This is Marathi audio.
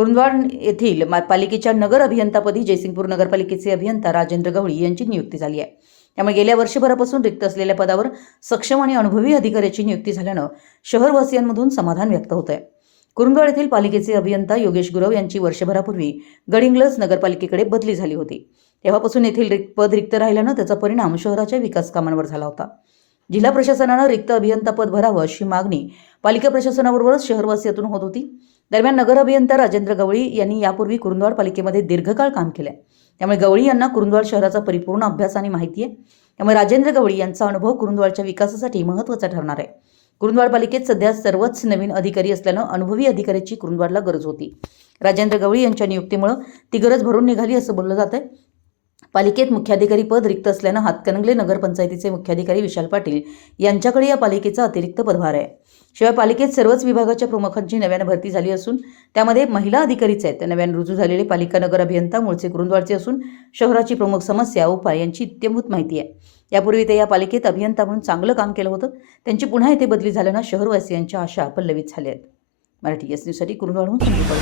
कुरुंदवाड येथील मा- पालिकेच्या नगर अभियंतापदी जयसिंगपूर नगरपालिकेचे अभियंता राजेंद्र गवळी यांची नियुक्ती झाली आहे. त्यामुळे गेल्या वर्षभरापासून रिक्त असलेल्या पदावर सक्षम आणि अनुभवी अधिकाऱ्याची नियुक्ती झाल्यानं शहरवासियांमधून समाधान व्यक्त होत आहे कुरुंदवाड येथील पालिकेचे अभियंता योगेश गुरव यांची वर्षभरापूर्वी गडिंग्लज नगरपालिकेकडे बदली झाली होती. तेव्हापासून येथील रिक्त पद रिक्त राहिल्यानं त्याचा परिणाम शहराच्या विकास कामांवर झाला होता. जिल्हा प्रशासनानं रिक्त अभियंता पद भरावं अशी मागणी पालिका प्रशासनाबरोबरच शहरवासियातून होत होती. दरम्यान नगर अभियंता राजेंद्र गवळी यांनी यापूर्वी कुरुंदवाड पालिकेमध्ये दीर्घकाळ काम केलंय. त्यामुळे गवळी यांना कुरुंदवाड शहराचा परिपूर्ण अभ्यास आणि माहिती आहे. त्यामुळे राजेंद्र गवळी यांचा अनुभव कुरुंदवाडच्या विकासासाठी महत्त्वाचा ठरणार आहे. कुरुंदवाड पालिकेत सध्या सर्वच नवीन अधिकारी असल्यानं अनुभवी अधिकाऱ्याची कुरुंदवाडला गरज होती. राजेंद्र गवळी यांच्या नियुक्तीमुळं ती गरज भरून निघाली असं बोललं जात आहे पालिकेत मुख्याधिकारी पद रिक्त असल्यानं हातकणंगले नगरपंचायतीचे मुख्याधिकारी विशाल पाटील यांच्याकडे या पालिकेचा अतिरिक्त पदभार आहे. शिवाय पालिकेत सर्वच विभागाच्या प्रमुखांची नव्यानं भरती झाली असून त्यामध्ये महिला अधिकारीच आहेत. नव्यानं रुजू झालेले पालिका नगर अभियंता मूळचे कुरुंदवाडचे असून शहराची प्रमुख समस्या उपाय यांची इत्यंभूत माहिती आहे. यापूर्वी ते या पालिकेत अभियंता म्हणून चांगलं काम केलं होतं. त्यांची पुन्हा येथे बदली झाल्यानं शहरवासियांच्या आशा पल्लवित झाल्या आहेत. मराठी एस न्यूजसाठी कुरुंदवाडहून संदीप